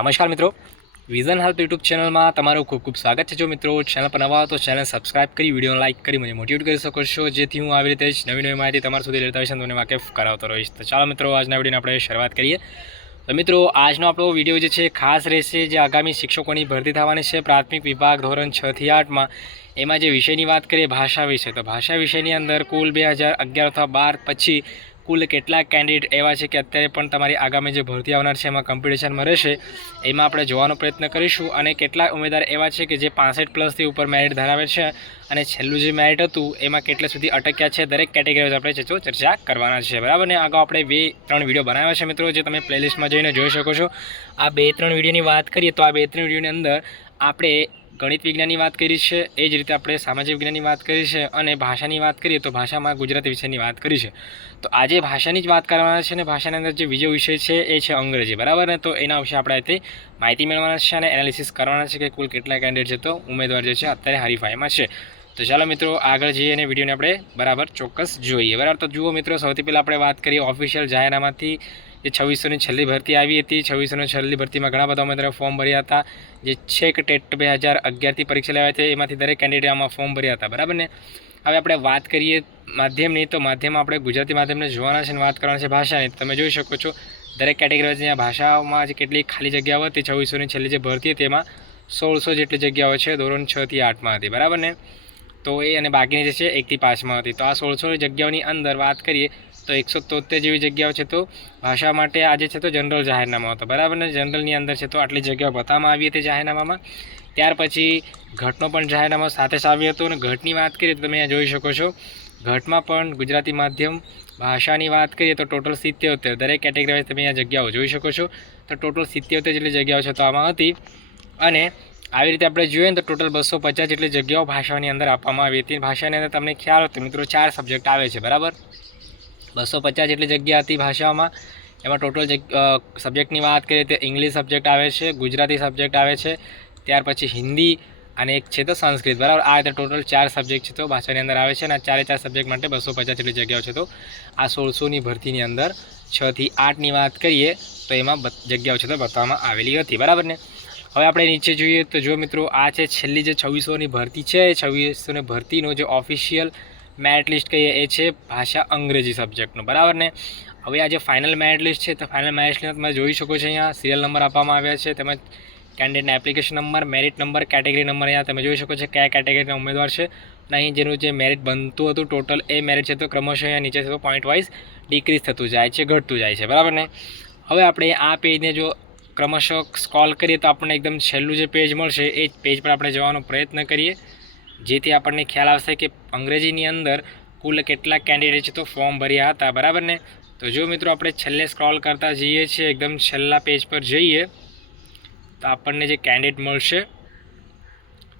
નમસ્કાર મિત્રો, vision help YouTube ચેનલમાં તમારું ખૂબ ખૂબ સ્વાગત છે। જો મિત્રો ચેનલ પર નવા તો ચેનલ સબસ્ક્રાઇબ કરી વિડીયોને લાઇક કરી મને મોટિવેટ કરી શકો છો, જેથી હું આવી રીતે જ નવી માહિતી તમારા સુધી લેતા હોઈશ અને તમને વાકેફ કરાવતો રહીશ। તો ચાલો મિત્રો, આજના વિડીયોને આપણે શરૂઆત કરીએ। તો મિત્રો, આજનો આપણો વિડીયો જે છે ખાસ રહેશે, જે આગામી શિક્ષકોની ભરતી થવાની છે પ્રાથમિક વિભાગ ધોરણ 6 થી 8માં। એમાં જે વિષયની વાત કરીએ ભાષા વિશે, તો ભાષા વિષયની અંદર કુલ 2011 અથવા 12 પછી કુલ કેટલા કેન્ડિડેટ એવા છે કે અત્યારે પણ તમારી આગામી જે ભરતી આવનાર છે એમાં કોમ્પિટિશનમાં રહેશે, એમાં આપણે જોવાનો પ્રયત્ન કરીશું। અને કેટલા ઉમેદવાર એવા છે કે જે 65+ ઉપર મેરિટ ધરાવે છે અને છેલ્લું જે મેરિટ હતું એમાં કેટલા સુધી અટક્યા છે, દરેક કેટેગરી આપણે ચર્ચા કરવાના છે, બરાબર ને। આગળ આપણે 2-3 વિડીયો બનાવ્યા છે મિત્રો, જે તમે પ્લેલિસ્ટમાં જઈને જોઈ શકો છો। આ 2-3 વિડીયોની વાત કરીએ તો આ 2-3 વિડીયોની અંદર આપણે ગણિત વિજ્ઞાનની વાત કરી છે, એ જ રીતે આપણે સામાજિક વિજ્ઞાનની વાત કરી છે, અને ભાષાની વાત કરીએ તો ભાષામાં ગુજરાતી વિષયની વાત કરી છે। તો આજે ભાષાની જ વાત કરવાના છે, અને ભાષાની અંદર જે બીજો વિષય છે એ છે અંગ્રેજી, બરાબર ને। તો એના વિશે આપણે અહીંથી માહિતી મેળવવાના છે અને એનાલિસિસ કરવાના છે કે કુલ કેટલા કેન્ડિડેટ છે, તો ઉમેદવાર જે છે અત્યારે હરીફાઈમાં છે। તો ચાલો મિત્રો આગળ જઈએ અને વિડીયોને આપણે બરાબર ચોક્કસ જોઈએ, બરાબર। તો જુઓ મિત્રો, સૌથી પહેલાં આપણે વાત કરીએ ઓફિશિયલ જાહેરનામાથી જે 2600ની છેલ્લી ભરતી આવી હતી। 2600ની છેલ્લી ભરતીમાં ઘણા બધા ઉમેદવારો ફોર્મ ભર્યા હતા, જે છેક ટેટ 2011થી પરીક્ષા લેવાય છે, એમાંથી દરેક કેન્ડિડેટ આમાં ફોર્મ ભર્યા હતા, બરાબર ને। હવે આપણે વાત કરીએ માધ્યમની, તો માધ્યમમાં આપણે ગુજરાતી માધ્યમને જોવાના છે અને વાત કરવાની છે ભાષાની। તમે જોઈ શકો છો દરેક કેટેગરી વચ્ચે ભાષામાં જે કેટલી ખાલી જગ્યાઓ હતી 2600ની છેલ્લી જે ભરતી હતી એમાં 1600 જેટલી જગ્યાઓ છે ધોરણ 6 થી 8માં હતી, બરાબર ને। તો એ અને બાકીની જે છે 1 થી 5માં હતી। તો આ 1600 જગ્યાઓની અંદર વાત કરીએ તો 173 જેવી જગ્યાઓ છે તો ભાષા માટે આજે છે તો જનરલ જાહેરનામા હતો, બરાબર ને। જનરલની અંદર છે તો આટલી જગ્યાઓ બતાવવામાં આવી હતી જાહેરનામામાં। ત્યાર પછી ઘટનો પણ જાહેરનામા સાથે જ આવ્યો હતો, અને ઘટની વાત કરીએ તો તમે અહીંયા જોઈ શકો છો ઘટમાં પણ ગુજરાતી માધ્યમ ભાષાની વાત કરીએ તો ટોટલ 77, દરેક કેટેગરી તમે અહીંયા જગ્યાઓ જોઈ શકો છો। તો ટોટલ 77 જેટલી જગ્યાઓ છે તો આમાં હતી, અને આવી રીતે આપણે જોઈએ તો ટોટલ 250 જેટલી જગ્યાઓ ભાષાની અંદર આપવામાં આવી હતી। ભાષાની અંદર તમને ખ્યાલ હતો મિત્રો 4 સબ્જેક્ટ આવે છે, બરાબર। 250 જેટલી જગ્યા હતી ભાષામાં। એમાં ટોટલ સબ્જેક્ટની વાત કરીએ તો ઇંગ્લિશ સબ્જેક્ટ આવે છે, ગુજરાતી સબ્જેક્ટ આવે છે, ત્યાર પછી હિન્દી અને એક છે તો સંસ્કૃત, બરાબર। આ રીતે ટોટલ 4 સબ્જેક્ટ છે તો ભાષાની અંદર આવે છે, અને આ 4 સબ્જેક્ટ માટે 250 જેટલી જગ્યાઓ છે તો આ 1600ની ભરતીની અંદર 6 થી 8ની વાત કરીએ તો એમાં જગ્યાઓ છે તો બતાવવામાં આવેલી હતી, બરાબર ને। હવે આપણે નીચે જોઈએ તો જો મિત્રો, આ છે છેલ્લી જે 2600ની ભરતી છે, એ 2600ની ભરતીનું જે ઓફિશિયલ મેરિટ લિસ્ટ કહીએ એ છે ભાષા અંગ્રેજી સબ્જેક્ટનું, બરાબર ને। હવે આ જે ફાઇનલ મેરિટ લિસ્ટ છે તો ફાઇનલ મેરિટ લિસ્ટમાં તમે જોઈ શકો છો અહીંયા સિરિયલ નંબર આપવામાં આવ્યા છે, તેમજ કેન્ડિડેટના application number, merit number, category number અહીંયા તમે જોઈ શકો છો કયા કેટેગરીના ઉમેદવાર છે, અને અહીં જેનું જે મેરિટ બનતું હતું ટોટલ એ મેરિટ છે તો ક્રમશઃ અહીંયા નીચે છે તો પોઈન્ટ વાઇઝ ડિક્રીઝ થતું જાય છે, ઘટતું જાય છે, બરાબર ને। હવે આપણે આ પેજને જો ક્રમશઃ સ્ક્રોલ કરીએ તો આપણને એકદમ છેલ્લું જે પેજ મળશે એ પેજ પર આપણે જવાનો પ્રયત્ન કરીએ, જેથી આપણને ખ્યાલ આવશે કે અંગ્રેજીની અંદર કુલ કેટલા કેન્ડિડેટ છે તો ફોર્મ ભર્યા હતા, બરાબર ને। તો જો મિત્રો આપણે છેલ્લે સ્ક્રોલ કરતા જઈએ છીએ, એકદમ છેલ્લા પેજ પર જઈએ તો આપણને જે કેન્ડિડેટ મળશે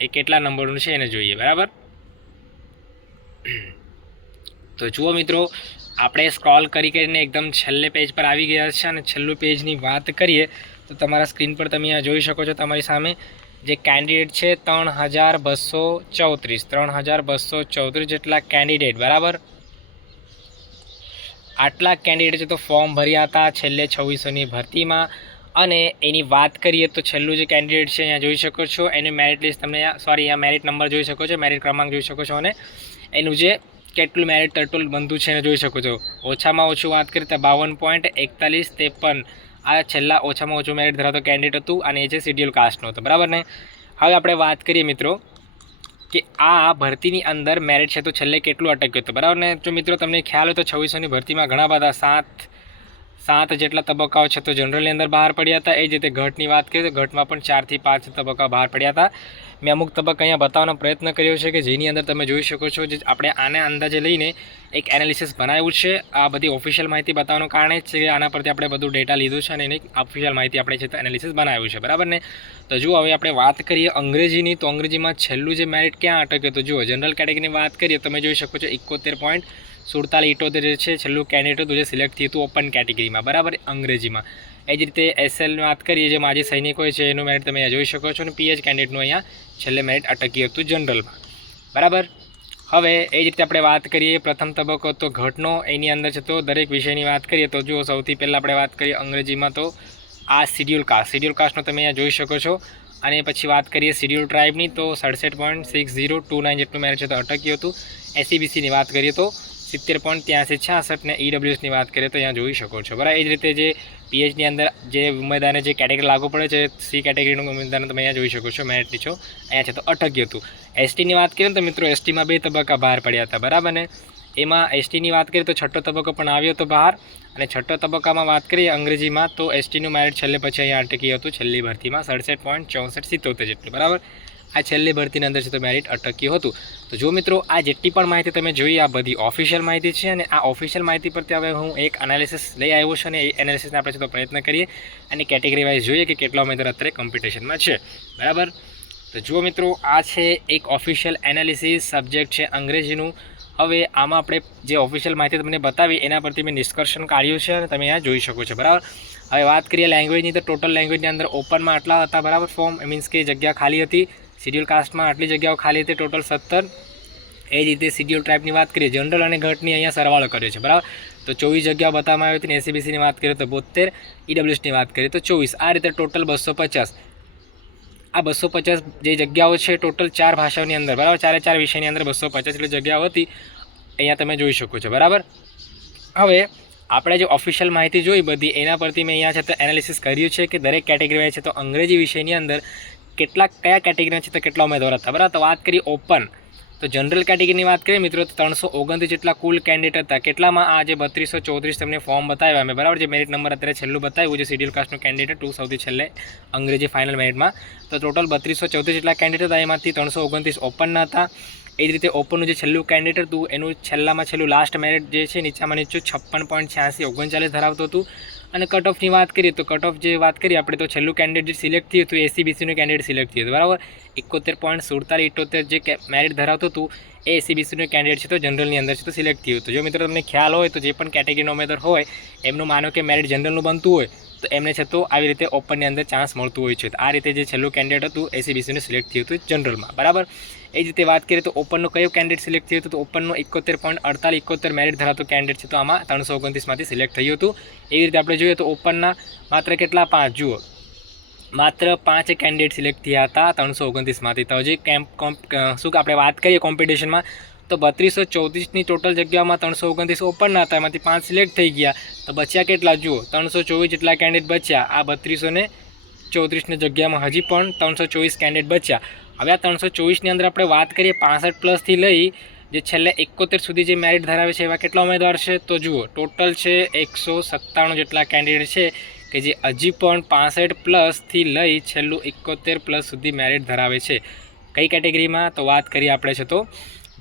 એ કેટલા નંબરનું છે એને જોઈએ, બરાબર। તો જુઓ મિત્રો, આપણે સ્ક્રોલ કરીને એકદમ છેલ્લે પેજ પર આવી ગયા છે, અને છેલ્લું પેજની વાત કરીએ તો તમારા સ્ક્રીન પર તમે અહીંયા જોઈ શકો છો તમારી સામે જે કેન્ડિડેટ છે 3234 જેટલા કેન્ડિડેટ, બરાબર। આટલા કેન્ડિડેટ છે તો ફોર્મ ભર્યા હતા છેલ્લે 2600ની ભરતીમાં। અને એની વાત કરીએ તો છેલ્લું જે કેન્ડિડેટ છે અહીંયા જોઈ શકો છો એની મેરિટ લિસ્ટ તમને અહીંયા મેરિટ નંબર જોઈ શકો છો, મેરિટ ક્રમાંક જોઈ શકો છો, અને એનું જે કેટલું મેરિટ ટોટલ બનતું છે એને જોઈ શકો છો। ઓછામાં ઓછું વાત કરીએ તો 52.4153 આ છેલ્લા ઓછામાં ઓછું મેરિટ ધરાવતો કેન્ડિડેટ હતું, અને એ છે શેડ્યુલ કાસ્ટનું હતું, બરાબર ને। હવે આપણે વાત કરીએ મિત્રો કે આ ભરતીની અંદર મેરિટ છે તો છેલ્લે કેટલું અટક્યું હતું, બરાબર ને। જો મિત્રો તમને ખ્યાલ હોય તો 2600ની ભરતીમાં ઘણા બધા 7 જેટલા તબક્કાઓ છે તો જનરલની અંદર બહાર પડ્યા હતા। એ જ રીતે ઘટની વાત કરીએ તો ઘટમાં પણ 4 થી 5 તબક્કા બહાર પડ્યા હતા। મેં અમુક તબક્કા અહીંયા બતાવવાનો પ્રયત્ન કર્યો છે કે જેની અંદર તમે જોઈ શકો છો જે આપણે આને અંદાજે લઈને એક એનાલિસિસ બનાવ્યું છે। આ બધી ઓફિશિયલ માહિતી બતાવવાનું કારણ જ છે કે આના પરથી આપણે બધું ડેટા લીધું છે અને એની ઓફિશિયલ માહિતી આપણે છે તો એનાલિસિસ બનાવ્યું છે, બરાબર ને। તો જુઓ હવે આપણે વાત કરીએ અંગ્રેજીની, તો અંગ્રેજીમાં છેલ્લું જે મેરિટ ક્યાં અટક્યું તો જુઓ જનરલ કેટેગરીની વાત કરીએ તમે જોઈ શકો છો 71.47 જે છે છેલ્લું કેન્ડિડેટ હતું જે સિલેક્ટ થયું હતું ઓપન કેટેગરીમાં, બરાબર, અંગ્રેજીમાં। એ જ રીતે એસએલની વાત કરીએ જે માજી સૈનિકો છે એનું મેરિટ તમે અહીંયા જોઈ શકો છો, અને પીએચ કેન્ડિડેટનું અહીંયા છેલ્લે મેરિટ અટક્યું હતું જનરલમાં, બરાબર। હવે એ જ રીતે આપણે વાત કરીએ પ્રથમ તબક્કો તો ઘટનો, એની અંદર છે તો દરેક વિષયની વાત કરીએ તો જુઓ સૌથી પહેલાં આપણે વાત કરીએ અંગ્રેજીમાં તો આ શિડ્યુલ કાસ્ટનો તમે અહીંયા જોઈ શકો છો। અને પછી વાત કરીએ શિડ્યુલ ટ્રાઇબની તો 67.6029 જેટલું મેરિટ છે તો અટક્યું હતું। એસસીબીસીની વાત કરીએ તો 70.8366 ને ઈડબ્લ્યુએસની વાત કરીએ તો અહીંયા જોઈ શકો છો બરાબર। એ જ રીતે જે પીએચની અંદર જે ઉમેદવારને જે કેટેગરી લાગુ પડે છે સી કેટેગરીનું ઉમેદવારને તમે અહીંયા જોઈ શકો છો મેરિટ નીચો અહીંયા છે તો અટક્યું હતું। એસટીની વાત કરીએ તો મિત્રો એસટીમાં 2 તબક્કા બહાર પડ્યા હતા બરાબર ને। એમાં એસટીની વાત કરીએ તો 6ઠ્ઠો તબક્કો પણ આવ્યો હતો બહાર। અને 6ઠ્ઠા તબક્કામાં વાત કરીએ અંગ્રેજીમાં તો એસટીનું મેરિટ છેલ્લે પછી અહીંયા અટક્યું હતું છેલ્લી ભરતીમાં 67.6477 જેટલું બરાબર। આ છેલ્લી ભરતીની અંદર છે તો મેરિટ અટક્યું હતું। તો જો મિત્રો આ જેટલી પણ માહિતી તમે જોઈ આ બધી ઓફિશિયલ માહિતી છે અને આ ઓફિશિયલ માહિતી પરથી હવે હું એક એનાલિસિસ લઈ આવ્યો છું અને એ એનાલિસિસને આપણે છે તો પ્રયત્ન કરીએ અને કેટેગરી વાઇઝ જોઈએ કે કેટલા ઉમેદવાર અત્યારે કોમ્પિટિશનમાં છે બરાબર। તો જુઓ મિત્રો આ છે એક ઓફિશિયલ એનાલિસિસ, સબ્જેક્ટ છે અંગ્રેજીનું। હવે આમાં આપણે જે ઓફિશિયલ માહિતી તમને બતાવી એના પરથી મેં નિષ્કર્ષણ કાઢ્યું છે અને તમે અહીંયા જોઈ શકો છો બરાબર। હવે વાત કરીએ લેંગ્વેજની તો ટોટલ લેંગ્વેજની અંદર ઓપનમાં આટલા હતા બરાબર ફોર્મ, મીન્સ કે જગ્યા ખાલી હતી। શિડ્યુલ કાસ્ટમાં આટલી જગ્યાઓ ખાલી હતી ટોટલ 17। એ જ રીતે શિડ્યુલ ટ્રાઇબની વાત કરીએ જનરલ અને ઘટની અહીંયા સરવાળો કર્યો છે બરાબર। તો 24 જગ્યાઓ બતાવવામાં આવી હતી। એસસીબીસીની વાત કરીએ તો 72, ઈડબ્લ્યુએસની વાત કરીએ તો 24। આ રીતે ટોટલ 250। આ 250 જે જગ્યાઓ છે ટોટલ 4 ભાષાઓની અંદર બરાબર, 4 વિષયની અંદર 250 જેટલી જગ્યાઓ હતી અહીંયા તમે જોઈ શકો છો બરાબર। હવે આપણે જે ઓફિશિયલ માહિતી જોઈ બધી એના પરથી મેં અહીંયા છે તો એનાલિસિસ કર્યું છે કે દરેક કેટેગરી છે તો અંગ્રેજી વિષયની અંદર કયા કેટેગરીના છે તો કેટલા ઉમેદવાર હતા બરાબર। તો વાત કરીએ ઓપન તો જનરલ કેટેગરીની વાત કરીએ મિત્રો તો 329 જેટલા કુલ કેન્ડિડેટ હતા। કેટલામાં આ જે 3234 તમને ફોર્મ બતાવ્યા અમે બરાબર, જે મેરિટ નંબર અત્યારે છેલ્લું બતાવ્યું છે શિડ્યુલ કાસ્ટનું કેન્ડિડેટ 2 સૌથી છેલ્લે અંગ્રેજી ફાઇનલ મેરિટમાં, તો ટોટલ 3234 જેટલા કેન્ડિડેટ હતા। એમાંથી 329 ઓપનના હતા। એ જ રીતે ઓપનનું જે છેલ્લું કેન્ડિડેટ હતું એનું છેલ્લામાં છેલ્લું લાસ્ટ મેરિટ જે છે નીચામાં નીચું 56.8639 ધરાવતું હતું। અને કટ ઓફની વાત કરીએ તો કટ ઓફ જે વાત કરીએ આપણે તો છેલ્લું કેન્ડિડેટ સિલેક્ટ થયું હતું એસસીબીસીનું કેન્ડિડેટ સિલેક્ટ થયું હતું બરાબર। 71.4778 જે મેરિટ ધરાવતું હતું એ એસસીબીસીનું કેન્ડિડેટ છે તો જનરલની અંદર છે તો સિલેક્ટ થયું હતું। જો મિત્રો તમને ખ્યાલ હોય તો જે પણ કેટેગરીનો ઉમેદવાર હોય એમનું માનો કે મેરિટ જનરલનું બનતું હોય તો એમને છે તો આવી રીતે ઓપનની અંદર ચાન્સ મળતું હોય છે। તો આ રીતે જે છેલ્લું કેન્ડિડેટ હતું એસસીબીસીનું સિલેક્ટ થયું હતું જનરલમાં બરાબર। એ જ રીતે વાત કરીએ તો ઓપનનું કયું કેન્ડિડેટ સિલેક્ટ થયું હતું તો ઓપનનું 71.4871 મેરિટ ધરાવતું કેન્ડિડેટ છે તો આમાં 329માંથી સિલેક્ટ થયું હતું। એવી રીતે આપણે જોઈએ તો ઓપનના માત્ર કેટલા 5 જુઓ માત્ર 5 કેન્ડિડેટ સિલેક્ટ થયા હતા 329માંથી। તો હજી શું આપણે વાત કરીએ કોમ્પિટિશનમાં તો 3234ની ટોટલ જગ્યામાં 329 ઓપનના હતા, એમાંથી 5 સિલેક્ટ થઈ ગયા તો બચ્યા કેટલા જુઓ 324 જેટલા કેન્ડિડેટ બચ્યા। આ 3234ની જગ્યામાં હજી પણ 324 કેન્ડિડેટ બચ્યા। હવે આ 324ની અંદર આપણે વાત કરીએ 65+ લઈ જે છેલ્લે 71 સુધી જે મેરિટ ધરાવે છે એવા કેટલા ઉમેદવાર છે તો જુઓ ટોટલ છે 197 જેટલા કેન્ડિડેટ છે કે જે હજી પણ 65+ લઈ છેલ્લું 71+ સુધી મેરિટ ધરાવે છે। કઈ કેટેગરીમાં તો વાત કરીએ આપણે છે તો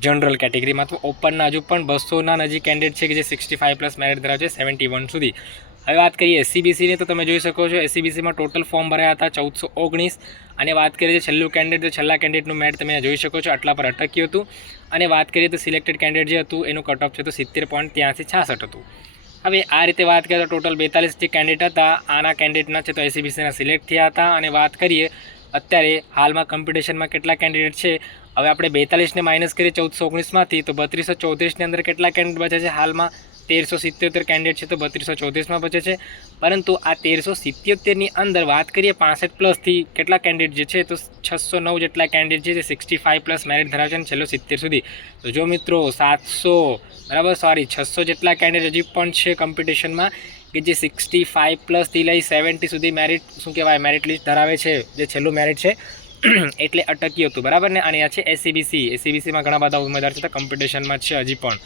જનરલ કેટેગરીમાં। તો ઓપનના હજુ પણ 200ના નજીક કેન્ડિડેટ છે કે જે 65+ મેરિટ ધરાવે છે 71 સુધી। હવે વાત કરીએ એસસીબીસીની તો તમે જોઈ શકો છો એસસીબીસીમાં ટોટલ ફોર્મ ભરાયા હતા 1419। અને વાત કરીએ છેલ્લું કેન્ડિડેટ તો છેલ્લા કેન્ડિડેટનું મેરિટ તમે જોઈ શકો છો આટલા પર અટક્યું હતું। અને વાત કરીએ તો સિલેક્ટેડ કેન્ડિડેટ જે હતું એનું કટ ઓફ છે તો 70.8366 હતું। હવે આ રીતે વાત કરીએ તો ટોટલ 42 જે કેન્ડિડેટ હતા આના કેન્ડિડેટના છે તો એસસીબીસીના સિલેક્ટ થયા હતા। અને વાત કરીએ અત્યારે હાલમાં કોમ્પિટિશનમાં કેટલા કેન્ડિડેટ છે હવે આપણે 42ને માઇનસ કરીએ 1419માંથી તો 3234ની અંદર કેટલા કેન્ડિડેટ બચે છે હાલમાં 1377 કેન્ડિડેટ છે તો 3234માં બચે છે। પરંતુ આ 1377ની અંદર વાત કરીએ 65+થી કેટલા કેન્ડિડેટ જે છે તો 609 જેટલા કેન્ડિડેટ છે જે 65+ મેરિટ ધરાવે છે અને છેલ્લો 70 સુધી। તો જો મિત્રો 600 જેટલા કેન્ડિડેટ હજી પણ છે કોમ્પિટિશનમાં કે જે 65+થી લઈ 70 સુધી મેરિટ મેરિટ લિસ્ટ ધરાવે છે, જે છેલ્લું મેરિટ છે એટલે અટક્યું હતું બરાબર ને। અને આ છે એસસીબીસીમાં ઘણા બધા ઉમેદવાર છે તો કોમ્પિટિશનમાં છે હજી પણ।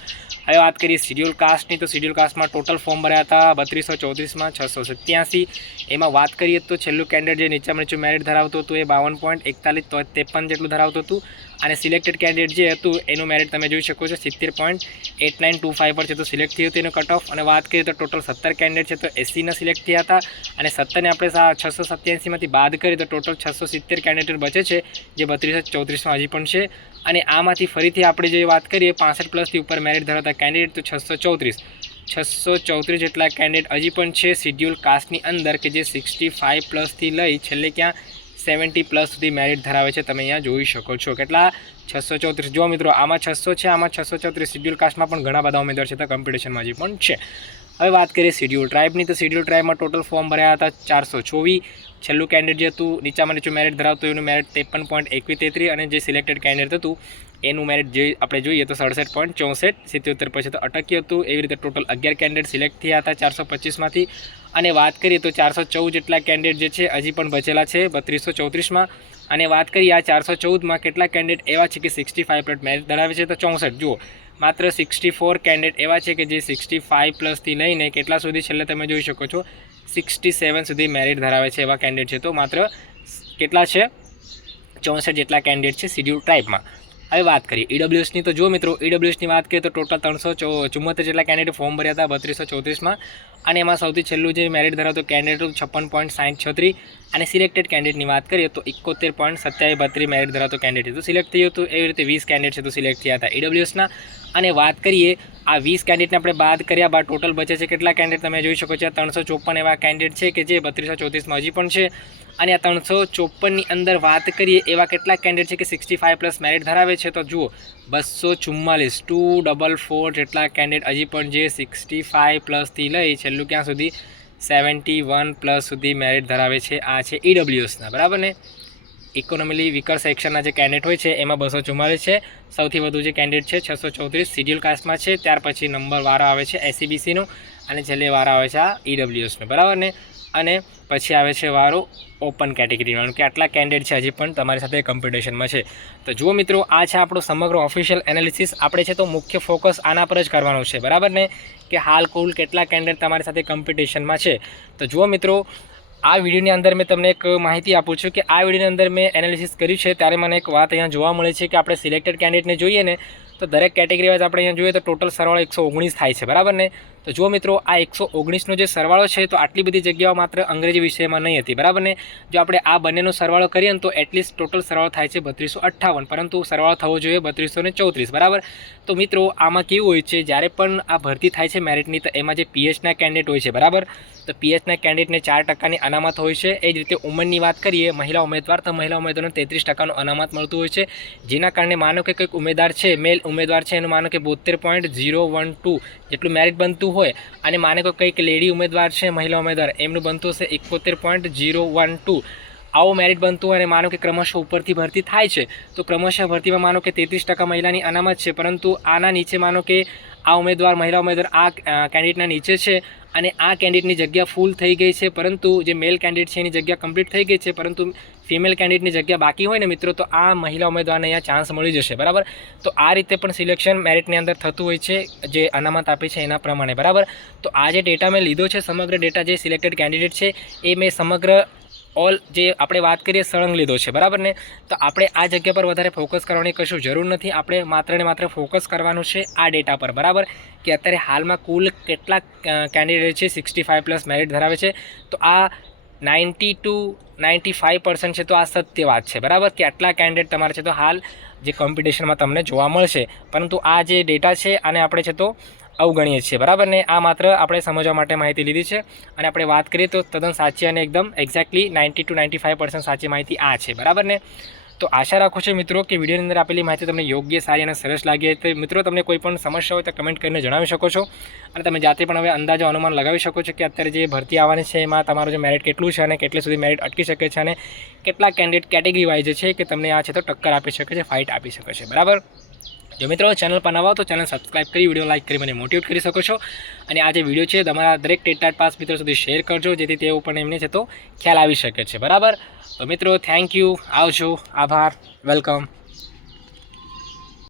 હવે વાત કરીએ શિડ્યુલ કાસ્ટની તો શિડ્યુલ કાસ્ટમાં ટોટલ ફોર્મ ભર્યા હતા 3234માં 687। એમાં વાત કરીએ તો છેલ્લું કેન્ડિડેટ જે નીચામાં નીચું મેરિટ ધરાવતું હતું એ 52.4153 જેટલું ધરાવતું હતું। અને સિલેક્ટેડ કેન્ડિડેટ જે હતું એનું મેરિટ તમે જોઈ શકો છો 70.8925 પર છે તો સિલેક્ટ થયું હતું એનું કટ ઓફ। અને વાત કરીએ તો ટોટલ 17 કેન્ડિડેટ છે તો 80ના સિલેક્ટ થયા હતા અને 17ને આપણે 687માંથી બાદ કરીએ તો ટોટલ 670 કેન્ડિડેટ બચે છે જે 3234માં હજી પણ છે। અને આમાંથી ફરીથી આપણે જે વાત કરીએ 65+થી ઉપર મેરિટ ધરાવતા કેન્ડિડેટ તો 634 જેટલા કેન્ડિડેટ હજી પણ છે શિડ્યુલ કાસ્ટની અંદર કે જે 65+થી લઈ છેલ્લે ક્યાં 70+ સુધી મેરિટ ધરાવે છે। તમે અહીંયા જોઈ શકો છો કેટલા 634। જો મિત્રો આમાં 600 છે, આમાં 634 શિડ્યુલ કાસ્ટમાં પણ ઘણા બધા ઉમેદવાર છે તો કોમ્પિટિશનમાં હજી પણ છે। હવે વાત કરીએ શિડ્યુલ ટ્રાઇબની, તો શિડ્યુલ ટ્રાઇબમાં ટોટલ ફોર્મ ભર્યા હતા 424. છેલ્લું કેન્ડિડેટ જે હતું નીચામાં નીચું મેરિટ ધરાવતું એનું મેરિટ 53.133 અને જે સિલેક્ટેડ કેન્ડિડેટ હતું એનું મેરિટ જે આપણે જોઈએ તો 67.64, 77 પછી તો અટકી હતું. એવી રીતે ટોટલ 11 કેન્ડિડેટ સિલેક્ટ થયા હતા 425માંથી. અને વાત કરીએ તો 414 જેટલા કેન્ડિડેટ જે છે હજી પણ બચેલા છે 3234માં. અને વાત કરીએ આ 414માં કેટલા કેન્ડિડેટ એવા છે કે 65+ મેરિટ ધરાવે છે, તો 64. જુઓ માત્ર 64 કેન્ડિડેટ એવા છે કે જે 65+થી લઈને કેટલા સુધી છેલ્લે તમે જોઈ શકો છો 67 સુધી મેરિટ ધરાવે છે એવા કેન્ડિડેટ છે. તો માત્ર કેટલા છે 64 જેટલા કેન્ડિડેટ છે શિડ્યુલ ટ્રાઇબમાં. હવે વાત કરીએ ઈડબ્લ્યુએસની, તો જો મિત્રો ઈડબ્લ્યુએસની વાત કરીએ તો ટોટલ 374 જેટલા કેન્ડિડેટ ફોર્મ ભર્યા હતા 3234માં. અને એમાં સૌથી છેલ્લું જે મેરિટ ધરાવતું કેન્ડિડેટ 56.663 અને સિલેક્ટેડ કેન્ડિડેટની વાત કરીએ તો 71.2732 મેરિટ ધરાવતો કેન્ડિડેટ તો સિલેક્ટ થયું હતું. એવી રીતે 20 કેન્ડિડેટ છે તો સિલેક્ટ થયા હતા ઈડબ્લ્યુએસના. અને વાત કરીએ આ 20 કેન્ડિડેટને આપણે બાદ કર્યા બાદ ટોટલ બચે છે કેટલા કેન્ડિડેટ તમે જોઈ શકો છો 354 એવા કેન્ડિડેટ છે કે જે 3234માં હજી પણ છે. અને આ 354ની અંદર વાત કરીએ એવા કેટલા કેન્ડિડેટ છે કે 65+ મેરિટ ધરાવે છે, તો જુઓ 244 જેટલા કેન્ડિડેટ હજી પણ જે 65+થી લઈ છેલ્લું ક્યાં સુધી 71+ સુધી મેરિટ ધરાવે છે. આ છે ઈડબ્લ્યુએસના, બરાબર ને. ઇકોનોમિકલી વીકર સેક્શનના જે કેન્ડિડેટ હોય છે એમાં 244 છે. સૌથી વધુ જે કેન્ડિડેટ છે 634 શિડ્યુલ કાસ્ટમાં છે. ત્યાર પછી નંબર વારો આવે છે એસસીબીસીનો અને છેલ્લે વારો આવે છે આ ઈડબ્લ્યુએસનો, બરાબર ને. અને પછી આવે છે વારો ઓપન કેટેગરીનો કે આટલા કેન્ડિડેટ છે હજી પણ તમારી સાથે કોમ્પિટિશનમાં છે. તો જુઓ મિત્રો આ છે આપણો સમગ્ર ઓફિશિયલ એનાલિસિસ. આપણે છે તો મુખ્ય ફોકસ આના પર જ કરવાનો છે, બરાબર ને, કે હાલ કુલ કેટલા કેન્ડિડેટ તમારી સાથે કોમ્પિટિશનમાં છે. તો જુઓ મિત્રો આ વિડીયોની અંદર મેં તમને એક માહિતી આપું છું કે આ વિડીયોની અંદર મેં એનાલિસિસ કર્યું છે ત્યારે મને એક વાત અહીંયા જોવા મળે છે કે આપણે સિલેક્ટેડ કેન્ડિડેટને જોઈએ ને તો દરેક કેટેગરી વાઇઝ આપણે અહીંયા જોઈએ તો ટોટલ સરવાળો 119 થાય છે, બરાબર ને. તો જુઓ મિત્રો આ 119નો જે સરવાળો છે તો આટલી બધી જગ્યાઓ માત્ર અંગ્રેજી વિષયમાં નહીં હતી, બરાબર ને. જો આપણે આ બંનેનો સરવાળો કરીએ ને તો એટલીસ્ટ ટોટલ સરવાળો થાય છે 3258, પરંતુ સરવાળો થવો જોઈએ 3234, બરાબર. તો મિત્રો આમાં કેવું હોય છે જ્યારે પણ આ ભરતી થાય છે મેરિટની તો એમાં જે પીએચના કેન્ડિડેટ હોય છે, બરાબર, તો પીએચના કેન્ડિડેટને 4% અનામત હોય છે. એ જ રીતે ઉંમરની વાત કરીએ મહિલા ઉમેદવાર તો મહિલા ઉમેદવારને 33% અનામત મળતું હોય છે. જેના કારણે માનો કે કંઈક ઉમેદવાર છે મેલ ઉમેદવાર છે એનું માનો કે 72.012 જેટલું મેરિટ બનતું હોય અને માને કે કંઈક લેડી ઉમેદવાર છે મહિલા ઉમેદવાર એમનું બનતું હશે 71.012 આવું મેરિટ બનતું હોય અને માનો કે ક્રમશઃ ઉપરથી ભરતી થાય છે તો ક્રમશઃ ભરતીમાં માનો કે 33% મહિલાની અનામત છે, પરંતુ આના નીચે માનો કે આ ઉમેદવાર મહિલા ઉમેદવાર આ કેન્ડિડેટના નીચે છે અને આ કેન્ડિડેટની જગ્યા ફૂલ થઈ ગઈ છે, પરંતુ જે મેલ કેન્ડિડેટ છે એની જગ્યા કમ્પ્લીટ થઈ ગઈ છે, પરંતુ ફિમેલ કેન્ડિડેટની જગ્યા બાકી હોય ને મિત્રો તો આ મહિલા ઉમેદવારને અહીંયા ચાન્સ મળી જશે, બરાબર. તો આ રીતે પણ સિલેક્શન મેરિટની અંદર થતું હોય છે જે અનામત આપે છે એના પ્રમાણે, બરાબર. તો આ જે ડેટા મેં લીધો છે સમગ્ર ડેટા જે સિલેક્ટેડ કેન્ડિડેટ છે એ મેં સમગ્ર ઓલ જે આપણે વાત કરીએ સળંગ લીધો છે, બરાબર ને. તો આપણે આ જગ્યા પર વધારે ફોકસ કરવાની કશું જરૂર નથી. આપણે માત્ર ને માત્ર ફોકસ કરવાનું છે આ ડેટા પર, બરાબર, કે અત્યારે હાલમાં કુલ કેટલા કેન્ડિડેટ છે 65+ મેરિટ ધરાવે છે. તો આ 90 to 95% છે તો આ સત્ય વાત છે, બરાબર, કે આટલા કેન્ડિડેટ તમારે છે તો હાલ જે કોમ્પિટિશનમાં તમને જોવા મળશે. પરંતુ આ જે ડેટા છે આને આપણે છે તો અવગણીએ છીએ, બરાબર ને. આ માત્ર આપણે સમજવા માટે માહિતી લીધી છે અને આપણે વાત કરીએ તો તદ્દન સાચી અને એકદમ એક્ઝેક્ટલી 90 to 95% સાચી માહિતી આ છે, બરાબર ને. તો આશા રાખું છું મિત્રો કે વિડીયોની અંદર આપેલી માહિતી તમને યોગ્ય, સારી અને સરસ લાગી. તો મિત્રો તમને કોઈ પણ સમસ્યા હોય તો કમેન્ટ કરીને જણાવી શકો છો અને તમે જાતે પણ હવે અંદાજો અનુમાન લગાવી શકો છો કે અત્યારે જે ભરતી આવવાની છે એમાં તમારું જે મેરિટ કેટલું છે અને કેટલે સુધી મેરિટ અટકી શકે છે અને કેટલા કેન્ડિડેટ કેટેગરી વાઇઝ છે કે તમને આ છે તો ટક્કર આપી શકે છે, ફાઇટ આપી શકે છે, બરાબર. જો મિત્રો ચેનલ પર નવા તો ચેનલ સબસ્ક્રાઇબ કરી વિડીયો લાઇક કરી મને મોટિવેટ કરી શકો છો અને આ જે વિડીયો છે તમારા દરેક ટેટ પાસ મિત્રો સુધી શેર કરજો જેથી તેઓ પણ એમને છે તો ખ્યાલ આવી શકે છે, બરાબર. તો મિત્રો થેન્ક યુ, આવજો, આભાર, વેલકમ.